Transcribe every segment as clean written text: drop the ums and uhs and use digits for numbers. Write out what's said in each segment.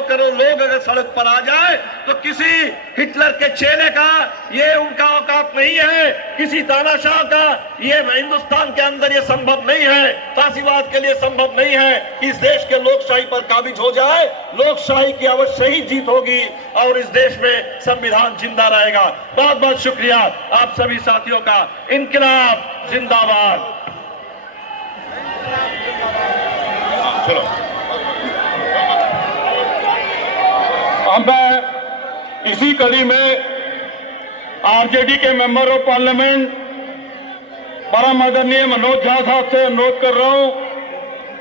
करोड़ लोग अगर सड़क पर आ जाए तो किसी हिटलर के चेले का ये उनका औकात नहीं है, किसी तानाशाह का ये हिंदुस्तान के अंदर ये संभव नहीं है, फांसीवाद के लिए संभव नहीं है कि इस देश के लोकशाही पर काबिज हो जाए। लोकशाही की अवश्य ही जीत होगी और इस देश में संविधान जिंदा रहेगा। बहुत बहुत शुक्रिया आप सभी साथियों का। इनकलाब जिंदाबाद। चलो अब मैं इसी कड़ी में आरजेडी के मेंबर ऑफ पार्लियामेंट परम आदरणीय मनोज झा साहब से अनुरोध कर रहा हूं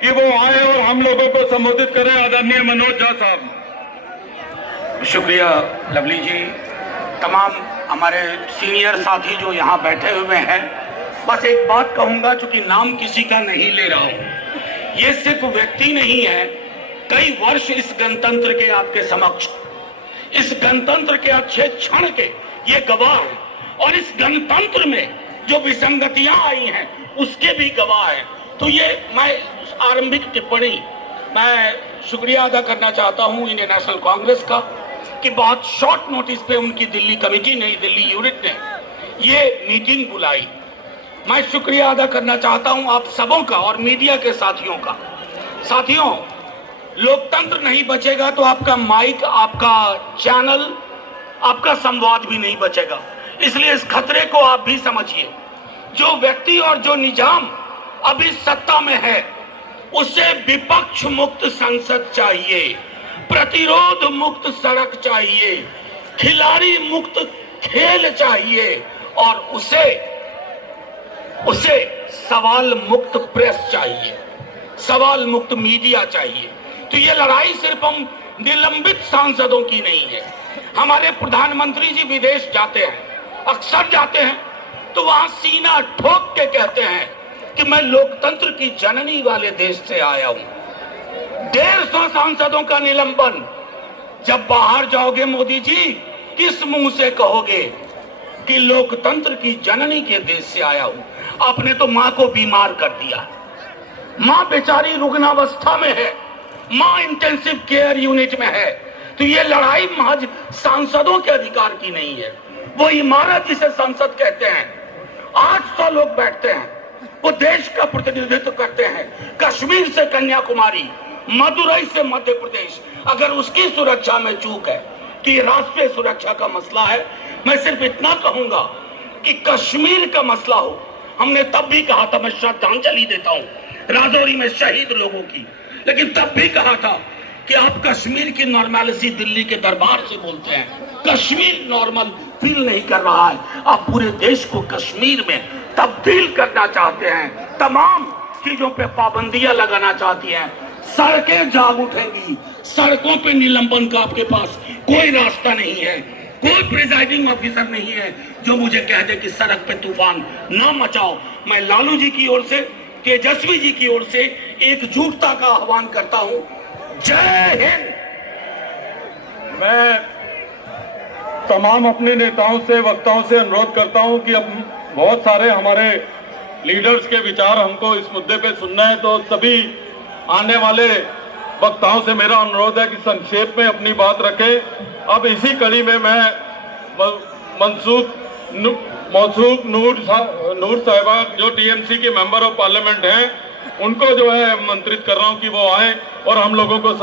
कि वो आए और हम लोगों को संबोधित करें। आदरणीय मनोज झा साहब। शुक्रिया लवली जी। तमाम हमारे सीनियर साथी जो यहाँ बैठे हुए हैं, बस एक बात कहूंगा, चूंकि नाम किसी का नहीं ले रहा हूं, ये सिर्फ व्यक्ति नहीं है, कई वर्ष इस गणतंत्र के आपके समक्ष, इस गणतंत्र के अच्छे क्षण के ये गवाह है और इस गणतंत्र में जो विसंगतियां आई हैं उसके भी गवाह है। तो ये मैं आरंभिक टिप्पणी मैं शुक्रिया अदा करना चाहता हूं इंडियन नेशनल कांग्रेस का कि बहुत शॉर्ट नोटिस पे उनकी दिल्ली कमेटी ने, दिल्ली यूनिट ने ये मीटिंग बुलाई। मैं शुक्रिया अदा करना चाहता हूं आप सबों का और मीडिया के साथियों का। साथियों, लोकतंत्र नहीं बचेगा तो आपका माइक, आपका चैनल, आपका संवाद भी नहीं बचेगा। इसलिए इस खतरे को आप भी समझिए। जो व्यक्ति और जो निजाम अभी सत्ता में है उसे विपक्ष मुक्त संसद चाहिए, प्रतिरोध मुक्त सड़क चाहिए, खिलाड़ी मुक्त खेल चाहिए और उसे सवाल मुक्त प्रेस चाहिए, सवाल मुक्त मीडिया चाहिए। तो ये लड़ाई सिर्फ हम निलंबित सांसदों की नहीं है। हमारे प्रधानमंत्री जी विदेश जाते हैं, अक्सर जाते हैं, तो वहां सीना ठोक के कहते हैं कि मैं लोकतंत्र की जननी वाले देश से आया हूं। 150 सांसदों का निलंबन। जब बाहर जाओगे मोदी जी, किस मुंह से कहोगे कि लोकतंत्र की जननी के देश से आया हूं? आपने तो मां को बीमार कर दिया। मां बेचारी रुग्णावस्था में है, मां इंटेंसिव केयर यूनिट में है। तो ये लड़ाई महज सांसदों के अधिकार की नहीं है। वो इमारत जिसे संसद कहते हैं, 800 लोग बैठते हैं, वो देश का प्रतिनिधित्व करते हैं। कश्मीर से कन्याकुमारी, मदुरई से मध्य प्रदेश, अगर उसकी सुरक्षा में चूक है तो ये राष्ट्रीय सुरक्षा का मसला है। मैं सिर्फ इतना कहूंगा कि कश्मीर का मसला हो, हमने तब भी कहा था, मैं श्रद्धांजलि देता हूं राजौरी में शहीद लोगों की, लेकिन तब भी कहा था कि आप कश्मीर की नॉर्मलिटी दिल्ली के दरबार से बोलते हैं। कश्मीर नॉर्मल फील नहीं कर रहा है, आप पूरे देश को कश्मीर में तब्दील करना चाहते हैं, तमाम चीजों पे पाबंदियां लगाना चाहती हैं। सड़कें जाग उठेंगी, सड़कों पे निलंबन का आपके पास कोई रास्ता नहीं है। कोई प्रिजाइडिंग ऑफिसर नहीं है जो मुझे कह दे कि सड़क पे तूफान ना मचाओ। मैं लालू जी की ओर से, तेजस्वी जी की ओर से एकजुटता का आह्वान करता हूं। जय हिंद। मैं तमाम अपने नेताओं से, वक्ताओं से अनुरोध करता हूं कि अब बहुत सारे हमारे लीडर्स के विचार हमको इस मुद्दे पे सुनना है, तो सभी आने वाले वक्ताओं से मेरा अनुरोध है कि संक्षेप में अपनी बात रखें। अब इसी कड़ी में मैं मौसूफ नूर साहिबा जो टीएमसी के मेंबर ऑफ पार्लियामेंट हैं, उनको जो है आमंत्रित कर रहा हूं कि वो आए और हम लोगों को